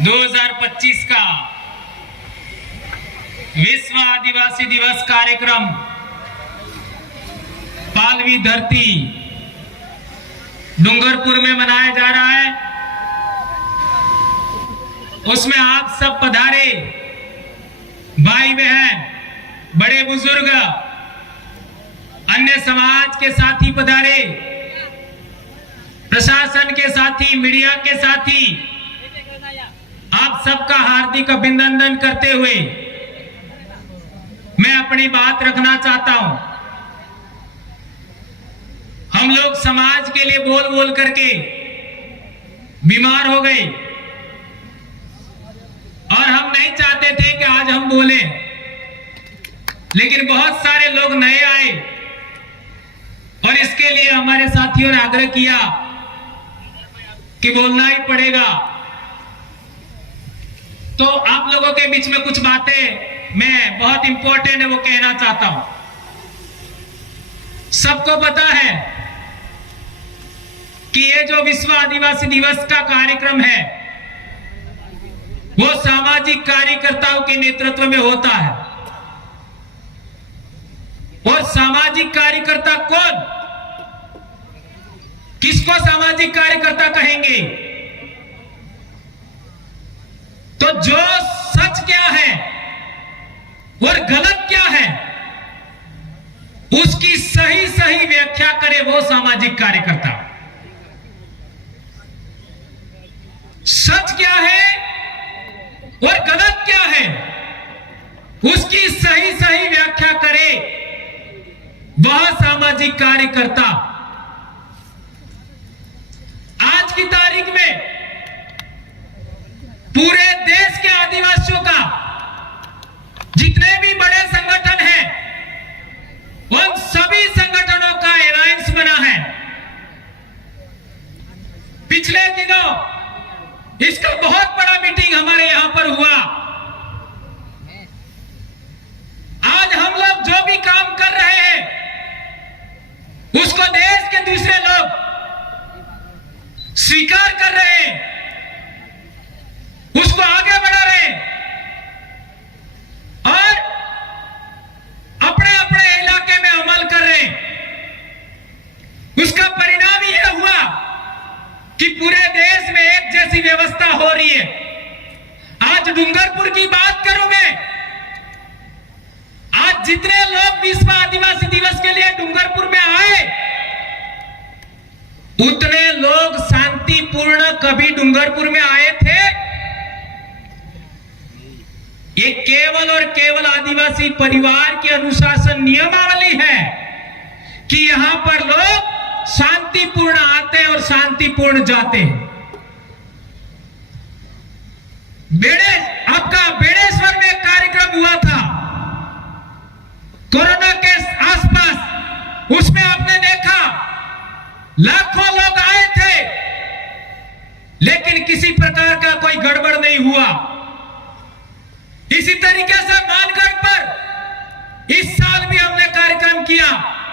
2025 का विश्व आदिवासी दिवस कार्यक्रम पालवी धरती डूंगरपुर में मनाया जा रहा है। उसमें आप सब पधारे, भाई बहन, बड़े बुजुर्ग, अन्य समाज के साथी पधारे, प्रशासन के साथी, मीडिया के साथी, आप सबका हार्दिक अभिनंदन करते हुए मैं अपनी बात रखना चाहता हूं। हम लोग समाज के लिए बोल बोल करके बीमार हो गए और हम नहीं चाहते थे कि आज हम बोले, लेकिन बहुत सारे लोग नए आए और इसके लिए हमारे साथियों ने आग्रह किया कि बोलना ही पड़ेगा। तो आप लोगों के बीच में कुछ बातें मैं बहुत इंपॉर्टेंट है वो कहना चाहता हूं। सबको पता है कि ये जो विश्व आदिवासी दिवस का कार्यक्रम है वो सामाजिक कार्यकर्ताओं के नेतृत्व में होता है। और सामाजिक कार्यकर्ता कौन, किसको सामाजिक कार्यकर्ता कहेंगे? तो जो सच क्या है और गलत क्या है उसकी सही सही व्याख्या करे वो सामाजिक कार्यकर्ता। सच क्या है और गलत क्या है उसकी सही सही व्याख्या करे वह सामाजिक कार्यकर्ता। आज की तारीख में पूरे देश के आदिवासियों का जितने भी बड़े संगठन हैं उन सभी संगठनों का अलायंस बना है। पिछले दिनों इसका बहुत बड़ा मीटिंग हमारे यहां पर हुआ। आज हम लोग जो भी काम कर रहे हैं उसको देश के दूसरे लोग स्वीकार कर रहे हैं, उसको आगे बढ़ा रहे हैं और अपने अपने इलाके में अमल कर रहे हैं। उसका परिणाम यह हुआ कि पूरे देश में एक जैसी व्यवस्था हो रही है। आज डूंगरपुर की बात करूं मैं, आज जितने लोग विश्व आदिवासी दिवस के लिए डूंगरपुर में आए उतने लोग शांतिपूर्ण कभी डूंगरपुर में आए थे? ये केवल और केवल आदिवासी परिवार की अनुशासन नियमावली है कि यहां पर लोग शांतिपूर्ण आते हैं और शांतिपूर्ण जाते हैं। आपका बेड़ेश्वर में एक कार्यक्रम हुआ था कोरोना के आसपास, उसमें आपने देखा लाखों लोग आए थे लेकिन किसी प्रकार का कोई गड़बड़ नहीं हुआ। इसी तरीके से मानगढ़ पर इस साल भी हमने कार्यक्रम किया।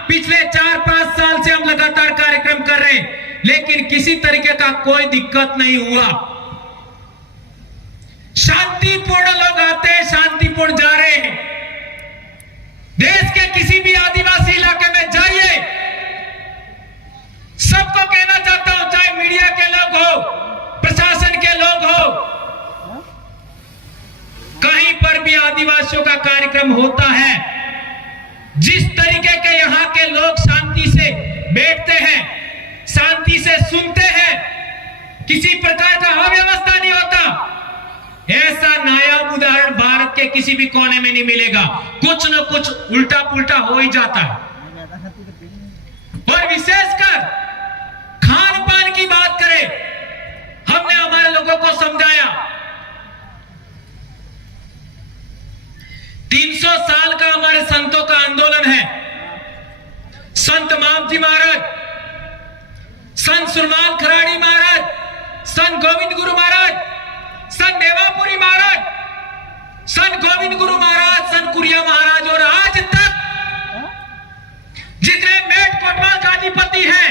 पिछले 4-5 साल से हम लगातार कार्यक्रम कर रहे हैं लेकिन किसी तरीके का कोई दिक्कत नहीं हुआ। शांतिपूर्ण लोग आते हैं, शांतिपूर्ण जा रहे हैं। देश के किसी भी आदिवासी इलाके में जाइए, सबको कहना चाहता हूं, चाहे मीडिया के लोग हो, प्रशासन के लोग हो, कहीं पर भी आदिवासियों का कार्यक्रम होता है, जिस तरीके के यहाँ के लोग शांति से बैठते हैं, शांति से सुनते हैं, किसी प्रकार का अव्यवस्था नहीं होता, ऐसा नायाब उदाहरण भारत के किसी भी कोने में नहीं मिलेगा। कुछ न कुछ उल्टा पुल्टा हो ही जाता है। और विशेषकर खान पान की बात करें, हमने हमारे लोगों को समझाया 300 साल का हमारे संतों का आंदोलन है। संत मामजी महाराज, संत सुरमाल खराड़ी महाराज, संत गोविंद गुरु महाराज, संत देवापुरी महाराज, संत गोविंद गुरु महाराज, संत कुरिया महाराज और आज तक जितने मेट कोटवाल का अधिपति हैं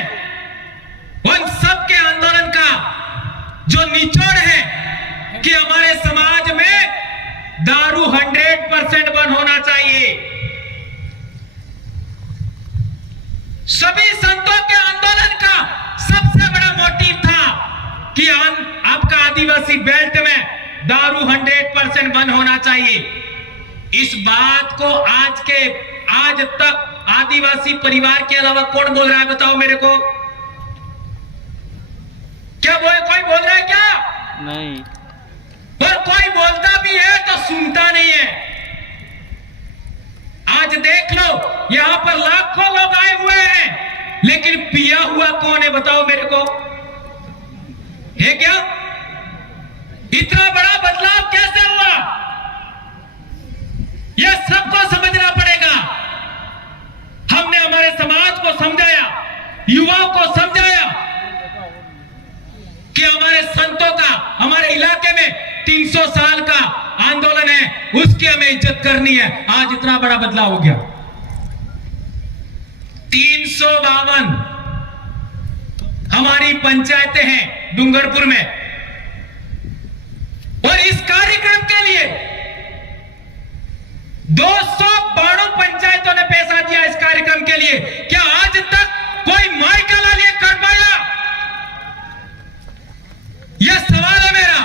उन सब के आंदोलन का जो निचोड़ है कि हमारे समाज में दारू 100% बंद होना चाहिए। सभी संतों के आंदोलन का सबसे बड़ा मोटिव था कि आपका आदिवासी बेल्ट में दारू 100% बंद होना चाहिए। इस बात को आज तक आदिवासी परिवार के अलावा कौन बोल रहा है, बताओ मेरे को। क्या कोई बोल रहा है क्या? नहीं। और कोई बोलता भी है तो सुनता नहीं है। आज देख लो, यहां पर लाखों लोग आए हुए हैं, लेकिन पिया हुआ कौन है, बताओ मेरे को। है क्या? इतना बड़ा बदलाव कैसे हुआ, यह सबको समझना पड़ेगा। हमने हमारे समाज को समझाया, युवाओं को समझाया कि हमारे संतों का हमारे इलाके में 300 साल का आंदोलन है, उसकी हमें इज्जत करनी है। आज इतना बड़ा बदलाव हो गया। 352 हमारी पंचायतें हैं डूंगरपुर में, और इस कार्यक्रम के लिए 292 पंचायतों ने पैसा दिया इस कार्यक्रम के लिए। क्या आज तक कोई माई का लाल ये कर पाया? यह सवाल है मेरा।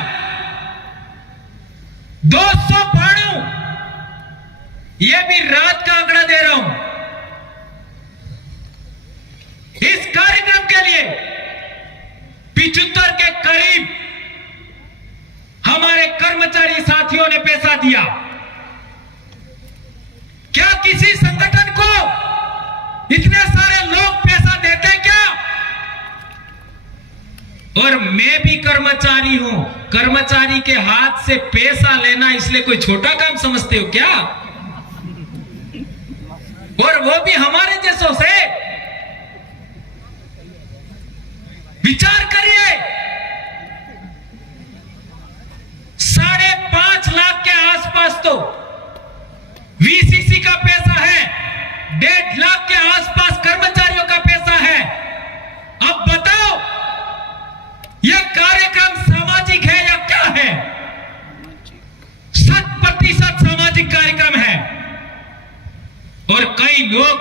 292, यह भी रात का आंकड़ा दे रहा हूं। इस कार्यक्रम के लिए 75 के करीब हमारे कर्मचारी साथियों ने पैसा दिया। क्या किसी संगठन को इतने सारे लोग पैसा देते क्या? और मैं भी कर्मचारी हूं। कर्मचारी के हाथ से पैसा लेना इसलिए कोई छोटा काम समझते हो क्या? और वो भी हमारे जैसों से। विचार करिए, 5.5 लाख के आसपास तो वीसीसी का पैसा है, 1.5 लाख के आसपास कर्मचारियों का पैसा है। अब बताओ, यह कार्यक्रम सामाजिक है या क्या है? 100% सामाजिक कार्यक्रम है। और कई लोग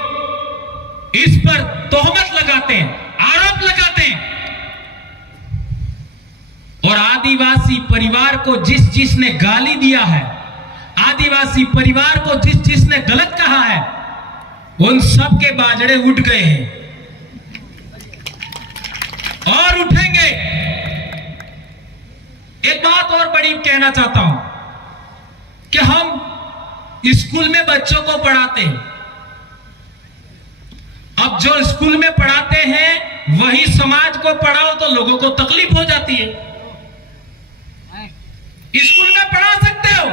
इस पर तोहमत लगाते हैं, आरोप लगाते हैं। और आदिवासी परिवार को जिसने गाली दिया है, आदिवासी परिवार को जिसने गलत कहा है, उन सब के बाजड़े उठ गए हैं और उठेंगे। एक बात और बड़ी कहना चाहता हूं कि हम स्कूल में बच्चों को पढ़ाते हैं। अब जो स्कूल में पढ़ाते हैं वही समाज को पढ़ाओ तो लोगों को तकलीफ हो जाती है। स्कूल में पढ़ा सकते हो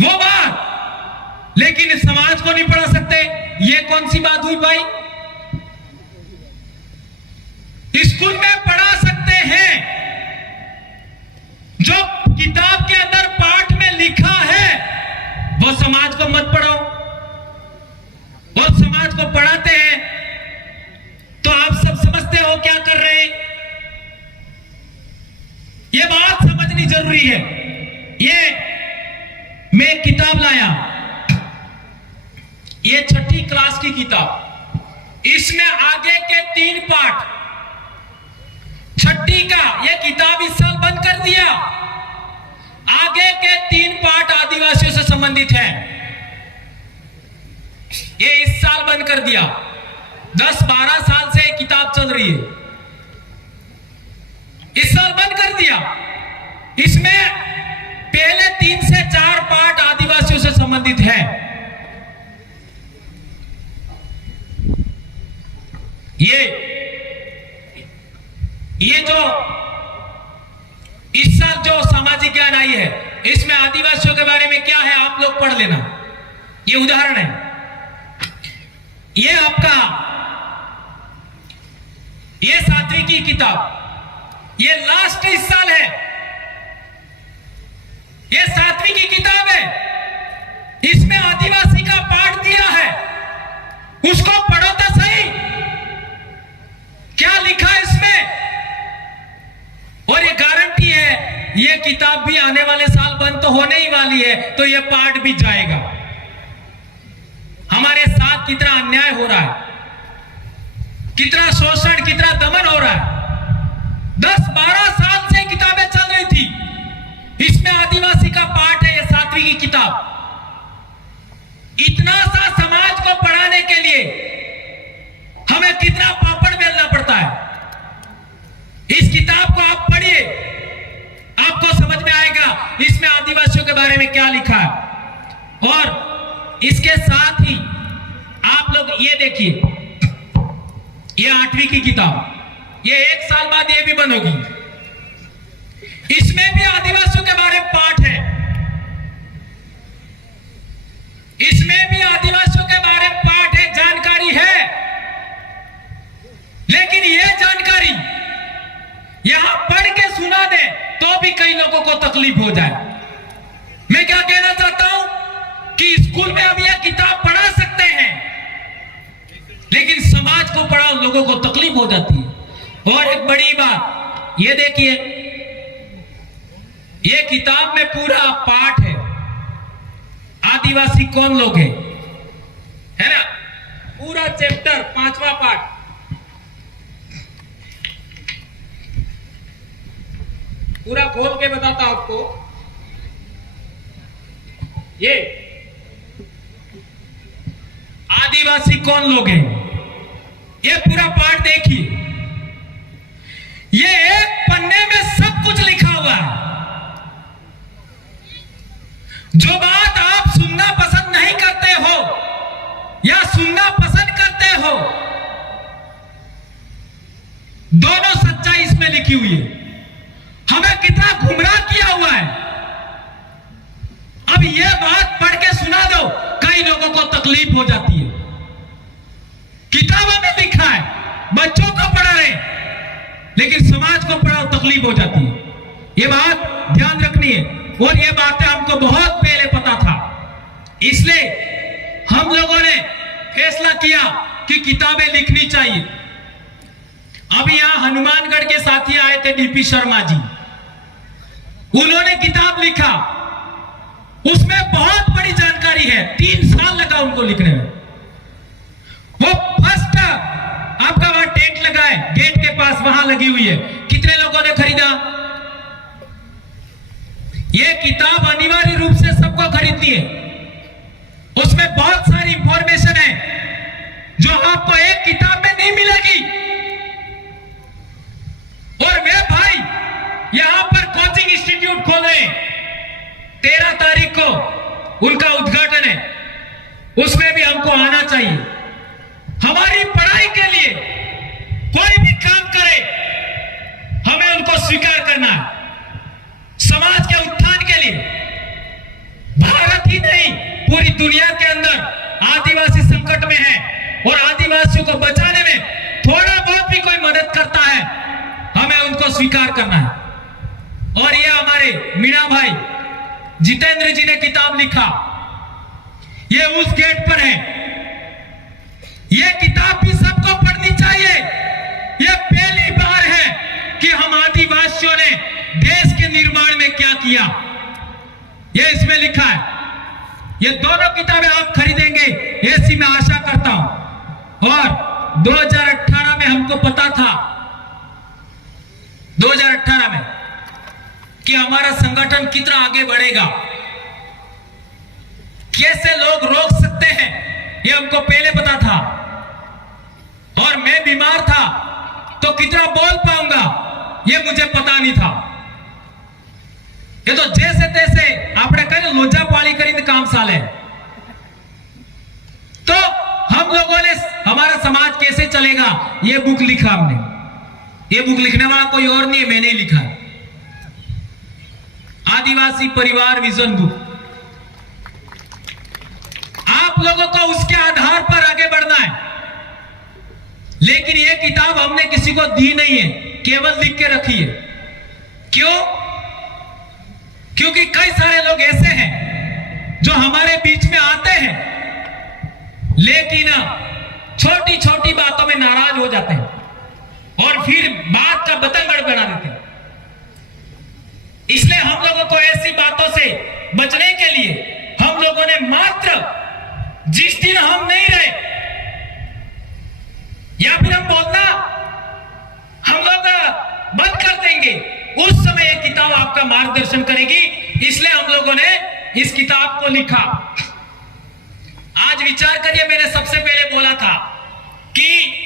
वो बात, लेकिन समाज को नहीं पढ़ा सकते। ये कौन सी बात हुई भाई? स्कूल में पढ़ा सकते हैं, जो किताब के अंदर पाठ में लिखा है वो समाज को मत पढ़ाओ। और समाज को पढ़ाते हैं तो आप सब समझते हो क्या कर रहे हैं। ये बात समझनी जरूरी है। ये मैं किताब लाया, ये 6ठी क्लास की किताब। इसमें आगे के 3 पाठ, 6ठी का ये किताब इस साल बंद कर दिया। आगे के 3 पाठ आदिवासियों से संबंधित है, ये इस साल बंद कर दिया। 10-12 साल से किताब चल रही है, इस साल बंद कर दिया। इसमें पहले 3 से 4 पाठ आदिवासियों से संबंधित है। ये जो इस साल जो सामाजिक ज्ञान आई है, इसमें आदिवासियों के बारे में क्या है आप लोग पढ़ लेना। ये उदाहरण है। ये आपका ये 7वीं की किताब, ये लास्ट इस साल है। ये 7वीं की किताब है, इसमें आदिवासी का पाठ दिया है। उसको पढ़ो तो सही, क्या लिखा है इसमें। और ये गारंटी है ये किताब भी आने वाले साल बंद तो होने ही वाली है, तो ये पाठ भी जाएगा। हमारे साथ कितना अन्याय हो रहा है, कितना शोषण, कितना दमन हो रहा है। 10-12 साल से किताबें चल रही थी, इसमें आदिवासी का पाठ है, ये 7वीं की किताब। इतना सा समाज को पढ़ाने के लिए हमें कितना पापड़ बेलना पड़ता है। इस किताब को आप पढ़िए, आपको समझ में आएगा इसमें आदिवासियों के बारे में क्या लिखा है। और इसके साथ ही आप लोग ये देखिए, ये 8वीं की किताब, ये 1 साल बाद ये भी बंद होगी। इसमें भी आदिवासियों के बारे में पाठ है, इसमें भी आदिवासियों के बारे में पाठ है, जानकारी है। लेकिन यह जानकारी यहां पढ़ के सुना दे तो भी कई लोगों को तकलीफ हो जाए। मैं क्या कहना चाहता हूं कि स्कूल में अब यह किताब पढ़ा सकते हैं, लेकिन समाज को पढ़ा लोगों को तकलीफ हो जाती है। और एक बड़ी बात ये देखिए, यह किताब में पूरा पाठ है, आदिवासी कौन लोग हैं, है ना, पूरा चैप्टर 5वां पाठ। पूरा खोल के बताता हूं आपको। ये आदिवासी कौन लोग हैं, ये पूरा पाठ देखिए। ये एक पन्ने में सब कुछ लिखा हुआ है। जो बात आप सुनना पसंद नहीं करते हो या सुनना पसंद करते हो, दोनों सच्चाई इसमें लिखी हुई है। हमें कितना गुमराह किया हुआ है। अब यह बात पढ़ के सुना दो, कई लोगों को तकलीफ हो जाती है। किताबों में लिखा है, बच्चों को पढ़ा रहे, लेकिन समाज को पढ़ाओ तकलीफ हो जाती है। यह बात ध्यान रखनी है। और ये बातें हमको बहुत पहले पता था, इसलिए हम लोगों ने फैसला किया कि किताबें लिखनी चाहिए। अब यहां हनुमानगढ़ के साथी आए थे, डीपी शर्मा जी, उन्होंने किताब लिखा, उसमें बहुत बड़ी जानकारी है। 3 साल लगा उनको लिखने में। वो फर्स्ट आपका वहां टेंट लगा है, गेट के पास वहां लगी हुई है। कितने लोगों ने खरीदा? ये किताब अनिवार्य रूप से सबको खरीदनी है। उसमें बहुत सारी इंफॉर्मेशन है जो आपको एक किताब में नहीं मिलेगी। और वे भाई यहां पर कोचिंग इंस्टीट्यूट खोले, 13 तारीख को उनका उद्घाटन है, उसमें भी हमको आना चाहिए। हमारी पढ़ाई के लिए कोई भी काम करे, हमें उनको स्वीकार करना है। समाज के उत्थान के लिए भारत ही नहीं, पूरी दुनिया के अंदर आदिवासी संकट में है, और आदिवासियों को बचाने में थोड़ा बहुत भी कोई मदद करता है, हमें उनको स्वीकार करना है। और ये हमारे मीणा भाई जितेंद्र जी ने किताब लिखा, ये उस गेट पर है। ये किताब भी सबको पढ़नी चाहिए। ये पहली बार है कि हम आदिवासियों ने देश के निर्माण में क्या किया, ये इसमें लिखा है। ये दोनों किताबें आप खरीदेंगे ऐसी मैं आशा करता हूं। और 2018 में हमको पता था, 2018 में, कि हमारा संगठन कितना आगे बढ़ेगा, कैसे लोग रोक सकते हैं, ये हमको पहले पता था। और मैं बीमार था तो कितना बोल पाऊंगा ये मुझे पता नहीं था। ये तो जैसे तैसे आपने कहे लोचा पाली करी काम साले। तो हम लोगों ने, हमारा समाज कैसे चलेगा, ये बुक लिखा हमने। ये बुक लिखने वाला कोई और नहीं है, मैंने ही लिखा है। आदिवासी परिवार विजन बुक। आप लोगों को उसके आधार पर आगे बढ़ना है। लेकिन यह किताब हमने किसी को दी नहीं है, केवल लिख के रखी है। क्यों? क्योंकि कई सारे लोग ऐसे हैं जो हमारे बीच में आते हैं, लेकिन छोटी छोटी बातों में नाराज हो जाते हैं और फिर बात का बतंगड़ बना देते हैं। इसलिए बचने के लिए हम लोगों ने मात्र जिस दिन हम नहीं रहे या फिर हम बोलना हम लोग बंद कर देंगे, उस समय यह किताब आपका मार्गदर्शन करेगी। इसलिए हम लोगों ने इस किताब को लिखा। आज विचार करिए, मैंने सबसे पहले बोला था कि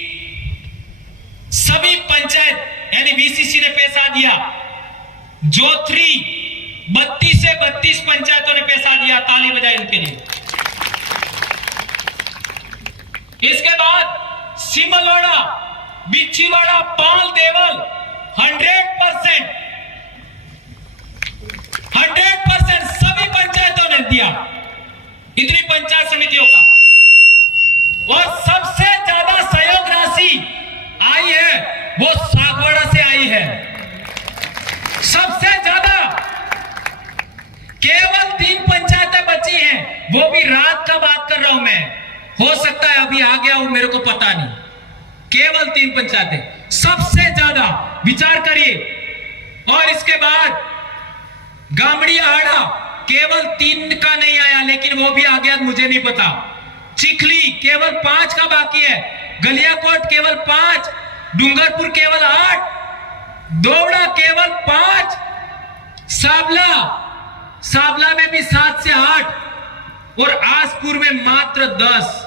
सभी पंचायत यानी बीसीसी ने पैसा दिया, जोथरी 32 से 32 पंचायतों ने पैसा दिया, ताली बजाई उनके लिए। इसके बाद सिमलवाड़ा, बिच्छीवाड़ा, पाल, देवल 100% सभी पंचायतों ने दिया, इतनी पंचायत समितियों का। और सबसे ज्यादा सहयोग राशि आई है वो सागवाड़ा से आई है, सबसे ज्यादा। केवल 3 पंचायतें बची हैं, वो भी रात का बात कर रहा हूं मैं, हो सकता है अभी आ गया हो, मेरे को पता नहीं। केवल 3 पंचायतें सबसे ज्यादा, विचार करिए। और इसके बाद गामड़ी आड़ा केवल 3 का नहीं आया, लेकिन वो भी आ गया मुझे नहीं पता। चिखली केवल 5 का बाकी है, गलियाकोट केवल 5, डूंगरपुर केवल 8, दोवड़ा केवल 5, साबला में भी 7 से 8 और आसपुर में मात्र 10।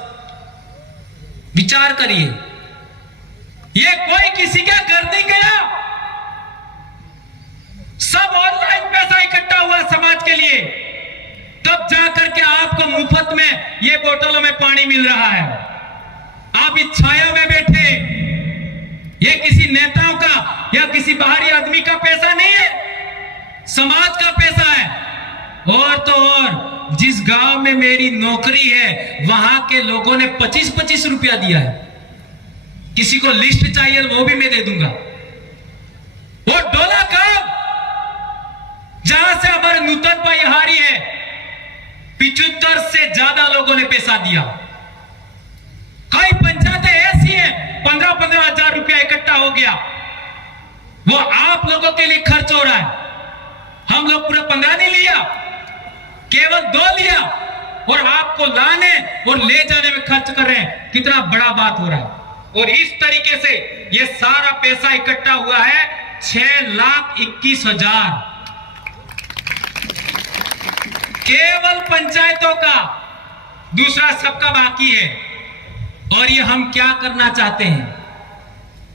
विचार करिए, ये कोई किसी के घर नहीं गया, सब ऑनलाइन पैसा इकट्ठा हुआ समाज के लिए, तब जाकर के आपको मुफ्त में ये बोतलों में पानी मिल रहा है। आप इस छाया में बैठे, ये किसी नेताओं का या किसी बाहरी आदमी का पैसा नहीं है, समाज का पैसा है। और तो और जिस गांव में मेरी नौकरी है वहां के लोगों ने 25-25 रुपया दिया है। किसी को लिस्ट चाहिए वो भी मैं दे दूंगा। वो डोला गांव जहां से हमारे नूतन पाईहारी है, 75 से ज्यादा लोगों ने पैसा दिया। कई पंचायतें ऐसी हैं 15-15 हजार रुपया इकट्ठा हो गया, वो आप लोगों के लिए खर्च हो रहा है। हम लोग पूरा 15 नहीं लिया, केवल 2 लिया, और आपको लाने और ले जाने में खर्च कर रहे हैं। कितना बड़ा बात हो रहा है। और इस तरीके से ये सारा पैसा इकट्ठा हुआ है 6,21,000 केवल पंचायतों का, दूसरा सबका बाकी है। और ये हम क्या करना चाहते हैं?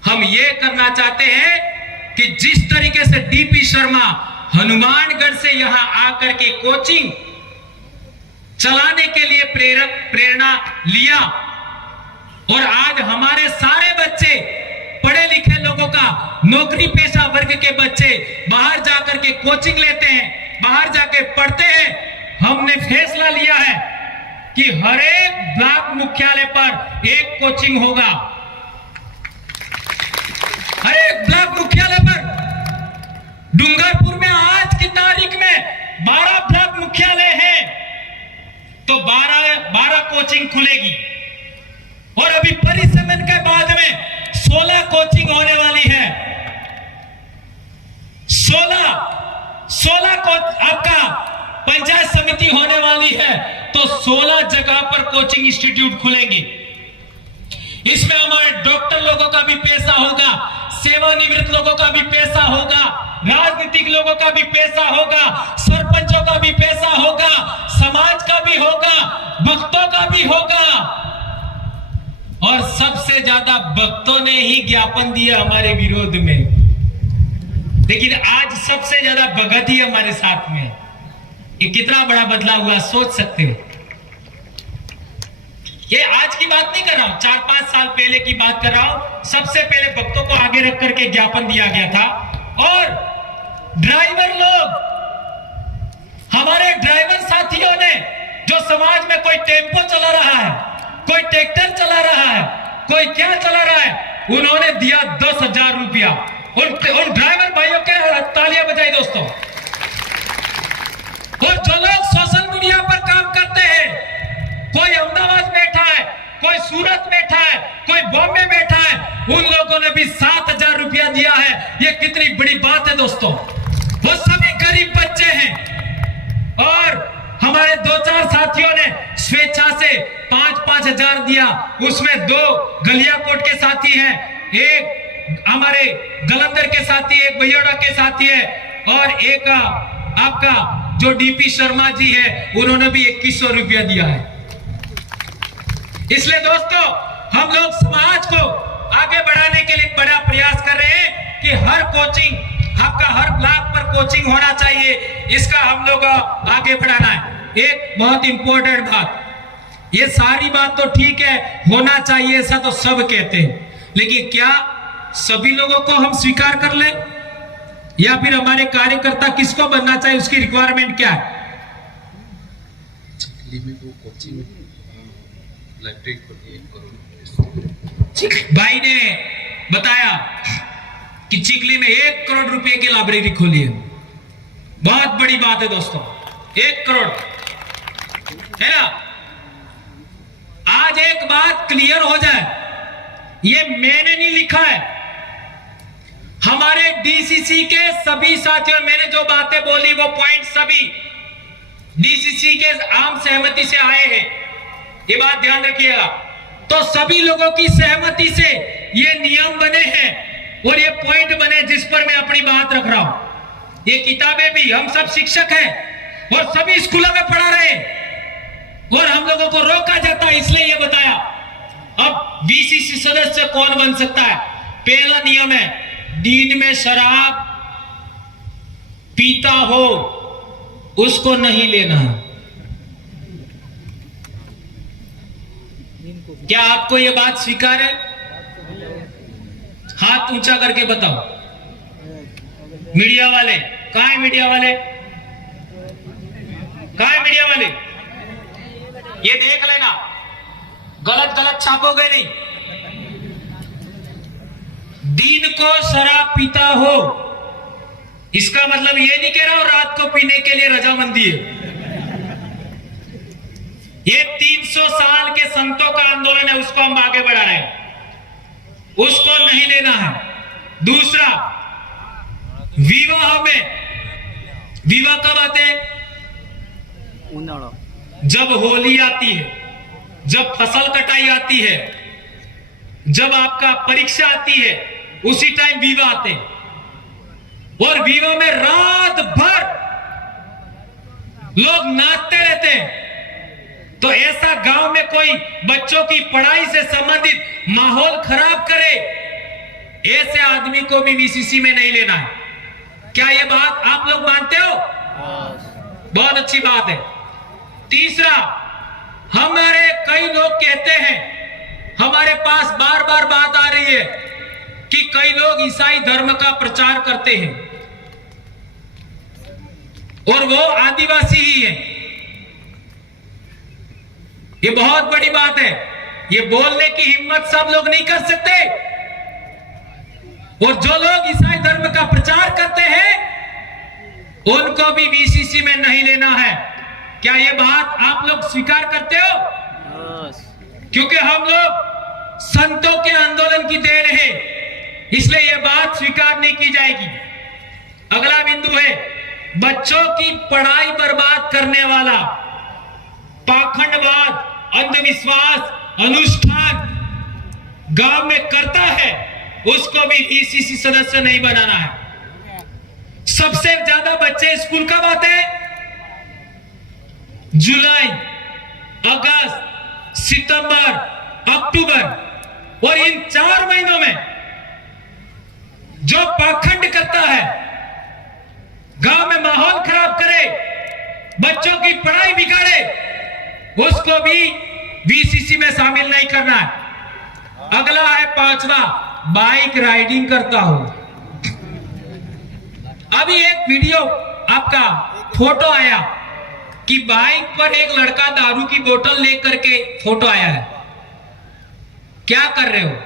हम ये करना चाहते हैं कि जिस तरीके से डीपी शर्मा हनुमानगढ़ से यहां आकर के कोचिंग चलाने के लिए प्रेरणा लिया, और आज हमारे सारे बच्चे, पढ़े लिखे लोगों का, नौकरी पेशा वर्ग के बच्चे बाहर जाकर के कोचिंग लेते हैं, बाहर जाके पढ़ते हैं। हमने फैसला लिया है कि हर एक ब्लॉक मुख्यालय पर एक कोचिंग होगा, हर एक ब्लॉक मुख्यालय पर। डूंगरपुर में आज की तारीख में 12 ब्लॉक मुख्यालय है, तो 12 कोचिंग खुलेगी। और अभी परिसमन के बाद में 16 कोचिंग होने वाली है। 16 को आपका पंचायत समिति होने वाली है, तो 16 जगह पर कोचिंग इंस्टीट्यूट खुलेंगे। इसमें हमारे डॉक्टर लोगों का भी पैसा होगा, सेवानिवृत्त लोगों का भी पैसा होगा, राजनीतिक लोगों का भी पैसा होगा, सरपंचों का भी पैसा होगा, समाज का भी होगा, भक्तों का भी होगा। और सबसे ज्यादा भक्तों ने ही ज्ञापन दिया हमारे विरोध में, लेकिन आज सबसे ज्यादा भगत ही हमारे साथ में। ये कितना बड़ा बदलाव हुआ, सोच सकते हो। ये आज की बात नहीं कर रहा हूं, 4-5 साल पहले की बात कर रहा हूं। सबसे पहले भक्तों को आगे रख करके ज्ञापन दिया गया था। और ड्राइवर लोग, हमारे ड्राइवर साथियों ने, जो समाज में कोई टेम्पो चला रहा है, कोई ट्रैक्टर चला रहा है, कोई क्या चला रहा है, उन्होंने दिया 10,000 रुपया। उन ड्राइवर भाइयों के तालियां बजाई दोस्तों। और जो लोग सोशल मीडिया पर काम करते हैं, कोई अहमदाबाद बैठा है, कोई सूरत बैठा है, कोई बॉम्बे बैठा है, उन लोगों ने भी 7,000 रुपया दिया है। ये कितनी बड़ी बात है दोस्तों। वो सभी गरीब बच्चे हैं। और दो चार साथियों ने स्वेच्छा से 5-5 हजार दिया। उसमें 2 गलियाकोट के साथी हैं, एक हमारे गलंदर के साथी, एक बयोड़ा के साथी है, और एक आपका जो डीपी शर्मा जी है, उन्होंने भी 2100 रुपया दिया है। इसलिए दोस्तों, हम लोग समाज को आगे बढ़ाने के लिए बड़ा प्रयास कर रहे हैं कि हर कोचिंग, आपका हर ब्लॉक पर कोचिंग होना चाहिए, इसका हम लोग आगे बढ़ाना है। एक बहुत इंपॉर्टेंट बात, ये सारी बात तो ठीक है, होना चाहिए ऐसा तो सब कहते हैं, लेकिन क्या सभी लोगों को हम स्वीकार कर लें, या फिर हमारे कार्यकर्ता किसको बनना चाहिए, उसकी रिक्वायरमेंट क्या है? भाई ने बताया कि चिखली में 1 करोड़ रुपए की लाइब्रेरी खोली है। बहुत बड़ी बात है दोस्तों, 1 करोड़ है ना। आज एक बात क्लियर हो जाए, ये मैंने नहीं लिखा है, हमारे डीसीसी के सभी साथियों, मैंने जो बातें बोली वो पॉइंट सभी डीसीसी के आम सहमति से आए हैं, ये बात ध्यान रखिएगा। तो सभी लोगों की सहमति से ये नियम बने हैं और ये पॉइंट बने जिस पर मैं अपनी बात रख रहा हूं। ये किताबें भी, हम सब शिक्षक हैं और सभी स्कूलों में पढ़ा रहे, और हम लोगों को रोका जाता है, इसलिए ये बताया। अब बीसीसी सदस्य कौन बन सकता है? पहला नियम है, दिन में शराब पीता हो उसको नहीं लेना। क्या आपको यह बात स्वीकार है? हाथ ऊंचा करके बताओ। मीडिया वाले कहां है? मीडिया वाले कहां है? मीडिया वाले ये देख लेना, गलत गलत छापोगे नहीं। दिन को शराब पीता हो, इसका मतलब ये नहीं कह रहा हूं रात को पीने के लिए रजामंदी है। ये 300 साल के संतों का आंदोलन है, उसको हम आगे बढ़ा रहे हैं, उसको नहीं लेना है। दूसरा, विवाह में, विवाह कब आते हैं? जब होली आती है, जब फसल कटाई आती है, जब आपका परीक्षा आती है, उसी टाइम विवाह आते हैं। और विवाह में रात भर लोग नाचते रहते हैं। तो ऐसा गांव में कोई बच्चों की पढ़ाई से संबंधित माहौल खराब करे, ऐसे आदमी को भी बीसीसी में नहीं लेना है। क्या यह बात आप लोग मानते हो? बहुत अच्छी बात है। तीसरा, हमारे कई लोग कहते हैं, हमारे पास बार बार बात आ रही है कि कई लोग ईसाई धर्म का प्रचार करते हैं और वो आदिवासी ही है। ये बहुत बड़ी बात है, ये बोलने की हिम्मत सब लोग नहीं कर सकते। और जो लोग ईसाई धर्म का प्रचार करते हैं उनको भी बीसीसी में नहीं लेना है। क्या ये बात आप लोग स्वीकार करते हो? क्योंकि हम लोग संतों के आंदोलन की देन है, इसलिए यह बात स्वीकार नहीं की जाएगी। अगला बिंदु है, बच्चों की पढ़ाई बर्बाद करने वाला पाखंडवाद, अंधविश्वास, अनुष्ठान गांव में करता है, उसको भी बीसीसी सदस्य नहीं बनाना है। सबसे ज्यादा बच्चे स्कूल कब आते हैं? जुलाई, अगस्त, सितंबर, अक्टूबर। और इन 4 महीनों में जो पाखंड करता है, गांव में माहौल खराब करे, बच्चों की पढ़ाई बिगाड़े, उसको भी बीसीसी में शामिल नहीं करना है। अगला है 5वां, बाइक राइडिंग करता हो। अभी एक वीडियो आपका फोटो आया कि बाइक पर एक लड़का दारू की बोतल लेकर के फोटो आया है। क्या कर रहे हो?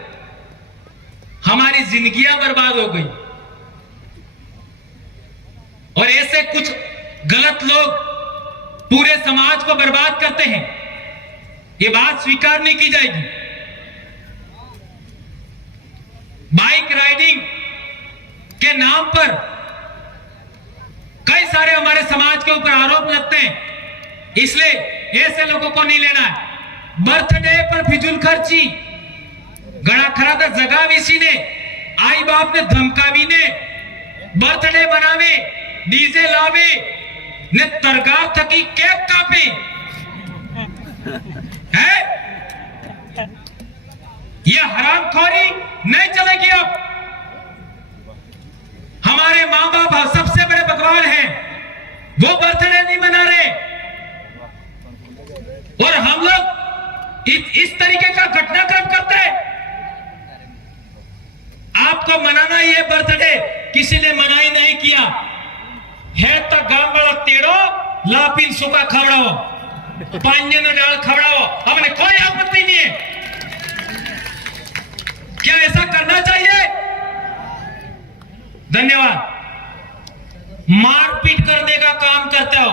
हमारी जिंदगियां बर्बाद हो गई। और ऐसे कुछ गलत लोग पूरे समाज को बर्बाद करते हैं, ये बात स्वीकार नहीं की जाएगी। बाइक राइडिंग के नाम पर कई सारे हमारे समाज के ऊपर आरोप लगते हैं। इसलिए ऐसे लोगों को नहीं लेना है। बर्थडे पर फिजूल खर्ची गड़ा खरा था जगह भी ने आई बाप ने धमकावी ने बर्थडे बनावे डीजे लावे ने तरगार थकी केक कापे है। ये हरामखोरी नहीं चलेगी। अब हमारे मां बाप सबसे बड़े भगवान हैं, वो बर्थडे नहीं मना रहे और हम लोग इस तरीके का घटनाक्रम करते हैं। आपको मनाना ही है बर्थडे, किसी ने मना ही नहीं किया है तो गांव वाला तेड़ो लापिन सुखा खवड़ाओ पांजे न डाल खवड़ाओ, हमने कोई आपत्ति नहीं है। क्या ऐसा करना चाहिए? धन्यवाद। मारपीट करने का काम करते हो,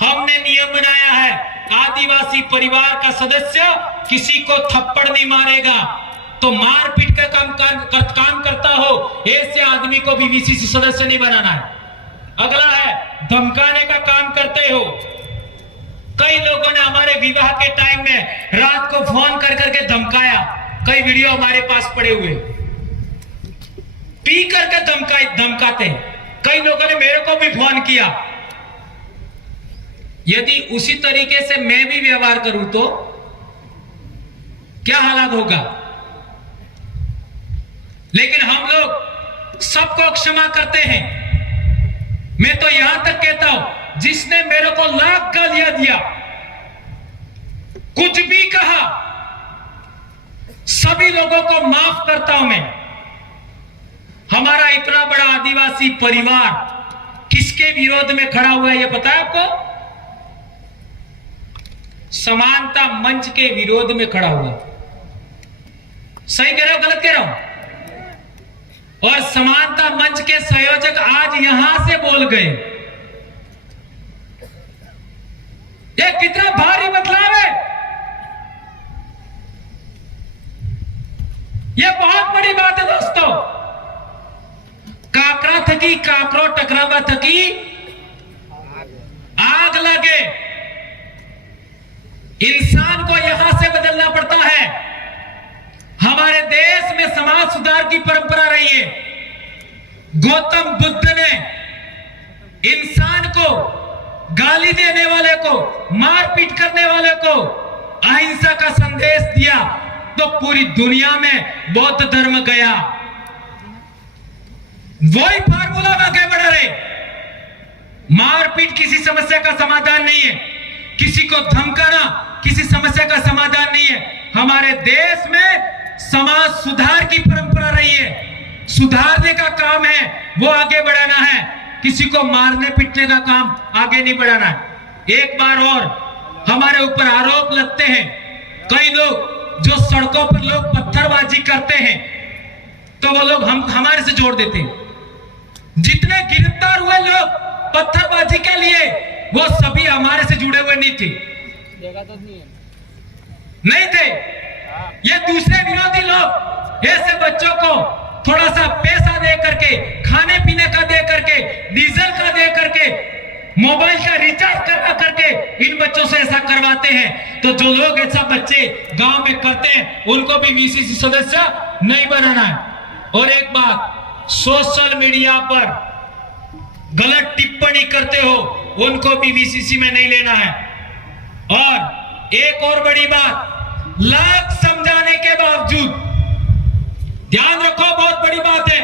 हमने नियम बनाया है आदिवासी परिवार का सदस्य किसी को थप्पड़ नहीं मारेगा, तो मारपीट का काम करता हो ऐसे आदमी को भी वीसीसी सदस्य नहीं बनाना है। अगला है धमकाने का काम करते हो। कई लोगों ने हमारे विवाह के टाइम में रात को फोन कर करके धमकाया, कई वीडियो हमारे पास पड़े हुए, पी करके धमकाते। कई लोगों ने मेरे को भी फोन किया। यदि उसी तरीके से मैं भी व्यवहार करूं तो क्या हालात होगा? लेकिन हम लोग सबको क्षमा करते हैं। मैं तो यहां तक कहता हूं, जिसने मेरे को लाख गालियां दिया, कुछ भी कहा, सभी लोगों को माफ करता हूं मैं। हमारा इतना बड़ा आदिवासी परिवार किसके विरोध में खड़ा हुआ है ये पता है आपको? समानता मंच के विरोध में खड़ा हुआ। सही कह रहा हूं गलत कह रहा हूं? और समानता मंच के संयोजक आज यहां से बोल गए। ये कितना भारी बदलाव है, ये बहुत बड़ी बात है दोस्तों। काकरा थकी काकरो टकरावा थकी आग लगे। इंसान को यहां से बदलना पड़ता है। हमारे देश में समाज सुधार की परंपरा रही है। गौतम बुद्ध ने इंसान को, गाली देने वाले को, मारपीट करने वाले को अहिंसा का संदेश दिया तो पूरी दुनिया में बौद्ध धर्म गया। वही फार्मूला में आगे बढ़ रहे। मारपीट किसी समस्या का समाधान नहीं है, किसी को धमकाना किसी समस्या का समाधान नहीं है। हमारे देश में समाज सुधार की परंपरा रही है, सुधारने का काम है, वो आगे बढ़ाना है, किसी को मारने पीटने का काम आगे नहीं बढ़ाना है। एक बार और हमारे ऊपर आरोप लगते हैं, कई लोग जो सड़कों पर लोग पत्थरबाजी करते हैं तो वो लोग हमारे से जोड़ देते हैं। जितने गिरफ्तार हुए लोग पत्थरबाजी के लिए वो सभी हमारे से जुड़े हुए नहीं थे, नहीं थे। ये दूसरे विरोधी लोग ऐसे बच्चों को थोड़ा सा पैसा दे करके, खाने पीने का दे करके, डीजल का दे करके, मोबाइल का रिचार्ज करवा करके इन बच्चों से ऐसा करवाते हैं। तो जो लोग ऐसा बच्चे गांव में करते हैं उनको भी वीसीसी सदस्य नहीं बनाना है। और एक बात, सोशल मीडिया पर गलत टिप्पणी करते हो उनको भी वीसीसी में नहीं लेना है। और एक और बड़ी बात, लाख समझाने के बावजूद, ध्यान रखो बहुत बड़ी बात है,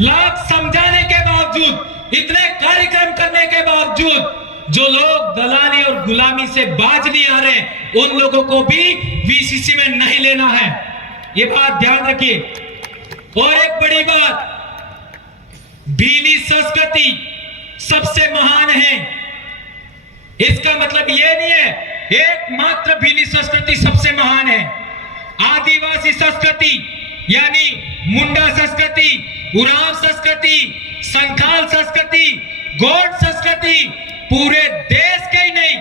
लाख समझाने के बावजूद, इतने कार्यक्रम करने के बावजूद जो लोग दलाली और गुलामी से बाज नहीं आ रहे उन लोगों को भी वीसीसी में नहीं लेना है। ये बात ध्यान रखिए। और एक बड़ी बात, भीली संस्कृति सबसे महान है, इसका मतलब यह नहीं है एकमात्र भीली संस्कृति सबसे महान है। आदिवासी संस्कृति यानी मुंडा संस्कृति, उरांव संस्कृति, संथाल संस्कृति, गौड़ संस्कृति पूरे देश के ही नहीं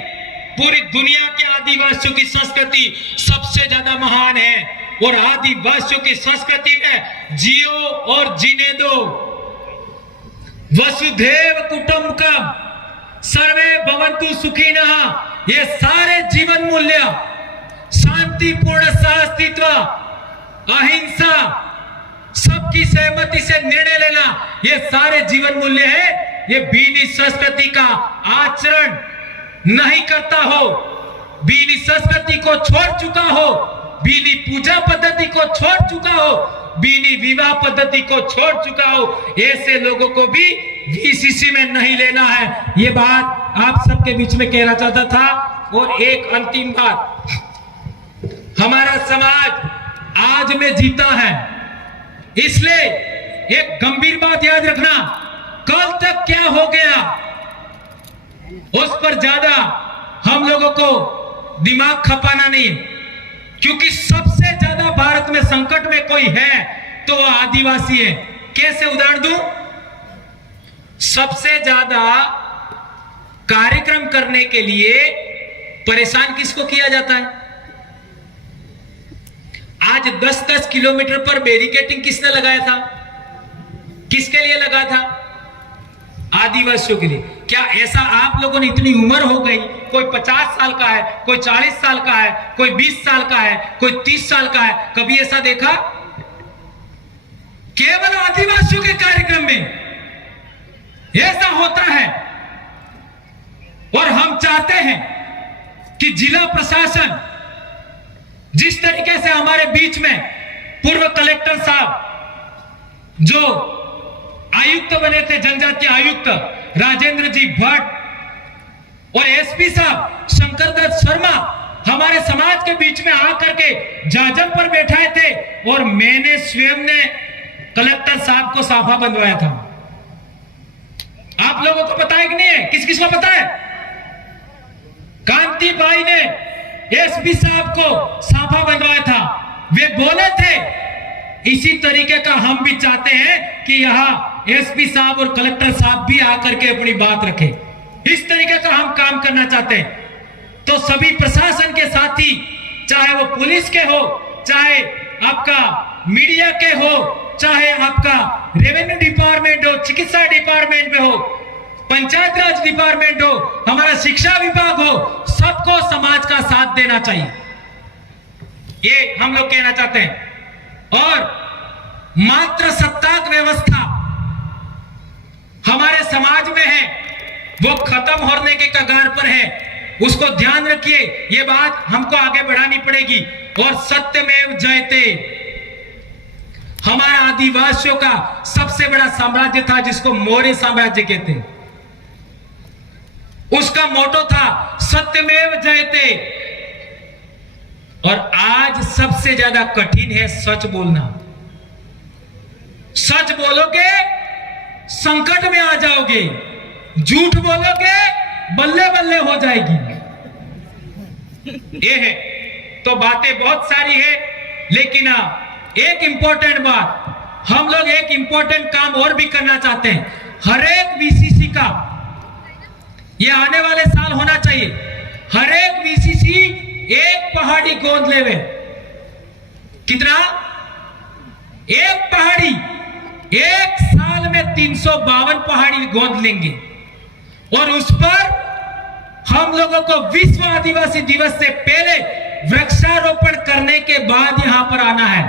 पूरी दुनिया के आदिवासियों की संस्कृति सबसे ज्यादा महान है। और आदिवासियों की संस्कृति में जियो और जीने दो, वसुधैव कुटुंबकम, सर्वे भवन्तु सुखिनः, ये सारे जीवन मूल्य, शांतिपूर्ण सहअस्तित्व, अहिंसा, सबकी सहमति से निर्णय लेना, ये सारे जीवन मूल्य है। ये बीनी संस्कृति का आचरण नहीं करता हो, बीनी संस्कृति को छोड़ चुका हो, बीनी पूजा पद्धति को छोड़ चुका हो, बीनी विवाह पद्धति को छोड़ चुका हो, ऐसे लोगों को भी वीसीसी में नहीं लेना है। ये बात आप सबके बीच में कहना चाहता था। और एक अंतिम बात, हमारा समाज आज में जीता है, इसलिए एक गंभीर बात याद रखना, कल तक क्या हो गया उस पर ज्यादा हम लोगों को दिमाग खपाना नहीं है, क्योंकि सबसे ज्यादा भारत में संकट में कोई है तो वो आदिवासी है। कैसे उदाहरण दूं? सबसे ज्यादा कार्यक्रम करने के लिए परेशान किसको किया जाता है? आज 10-10 किलोमीटर पर बैरिकेडिंग किसने लगाया था? किसके लिए लगा था? आदिवासियों के लिए। क्या ऐसा आप लोगों ने, इतनी उम्र हो गई, कोई 50 साल का है, कोई 40 साल का है, कोई 20 साल का है, कोई 30 साल का है, कभी ऐसा देखा? केवल आदिवासियों के कार्यक्रम में ऐसा होता है। और हम चाहते हैं कि जिला प्रशासन जिस तरीके से हमारे बीच में पूर्व कलेक्टर साहब जो आयुक्त बने थे, जनजातीय आयुक्त राजेंद्र जी भट्ट, और एसपी साहब शंकर दत्त शर्मा हमारे समाज के बीच में आकर के जाजम पर बैठाए थे, और मैंने स्वयं ने कलेक्टर साहब को साफा बंधवाया था। आप लोगों को पता है कि नहीं है? किस किस को पता है? कांति भाई ने एसपी साहब को साफा बंधवाया था। वे बोले थे इसी तरीके का हम भी चाहते हैं कि यहाँ एसपी साहब और कलेक्टर साहब भी आकर के अपनी बात रखें। इस तरीके का हम काम करना चाहते हैं। तो सभी प्रशासन के साथी, चाहे वो पुलिस के हो, चाहे आपका मीडिया के हो, चाहे आपका रेवेन्यू डिपार्टमेंट हो, चिकित्सा डिपार्टमेंट में हो, पंचायत राज डिपार्टमेंट हो, हमारा शिक्षा विभाग हो, सबको समाज का साथ देना चाहिए, ये हम लोग कहना चाहते हैं। और मात्र सत्ताक व्यवस्था हमारे समाज में है, वो खत्म होने के कगार पर है, उसको ध्यान रखिए। ये बात हमको आगे बढ़ानी पड़ेगी। और सत्यमेव जयते, हमारा आदिवासियों का सबसे बड़ा साम्राज्य था जिसको मौर्य साम्राज्य कहते हैं, उसका मोटो था सत्यमेव जयते। और आज सबसे ज्यादा कठिन है सच बोलना। सच बोलोगे संकट में आ जाओगे, झूठ बोलोगे बल्ले बल्ले हो जाएगी। ये है। तो बातें बहुत सारी है, लेकिन एक इंपॉर्टेंट बात, हम लोग एक इंपॉर्टेंट काम और भी करना चाहते हैं। हर एक वीसीसी का, ये आने वाले साल होना चाहिए, हर एक वीसीसी एक पहाड़ी गोद लेवे। कितना? एक पहाड़ी। एक साल में 352 पहाड़ी गोद लेंगे, और उस पर हम लोगों को विश्व आदिवासी दिवस से पहले वृक्षारोपण करने के बाद यहां पर आना है।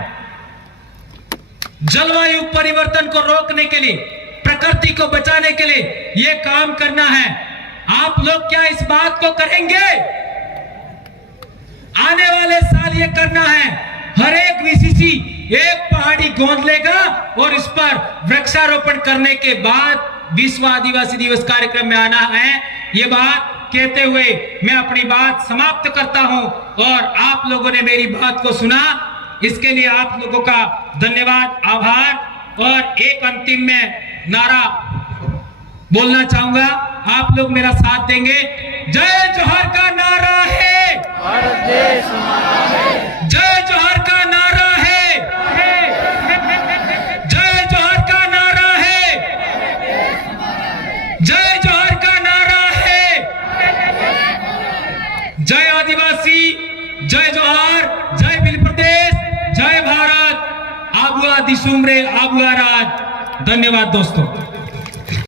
जलवायु परिवर्तन को रोकने के लिए, प्रकृति को बचाने के लिए यह काम करना है। आप लोग क्या इस बात को करेंगे? आने वाले साल ये करना है। हर एक वीसीसी एक पहाड़ी गोद लेगा, और इस पर वृक्षारोपण करने के बाद विश्व आदिवासी दिवस कार्यक्रम में आना है। ये बात कहते हुए मैं अपनी बात समाप्त करता हूं, और आप लोगों ने मेरी बात को सुना, इसके लिए आप लोगों का धन्यवाद, आभार। और एक अंतिम में नारा बोलना चाहूंगा, आप लोग मेरा साथ देंगे। जय जोहार का नारा है, भारत देश हमारा है। जय जोहार का नारा है, जय जोहार का नारा है, जय जोहार का नारा है। जय आदिवासी, जय जोहार, जय बिल प्रदेश, जय भारत। आबुआ दिसुमरे आबुआ राज। धन्यवाद दोस्तों।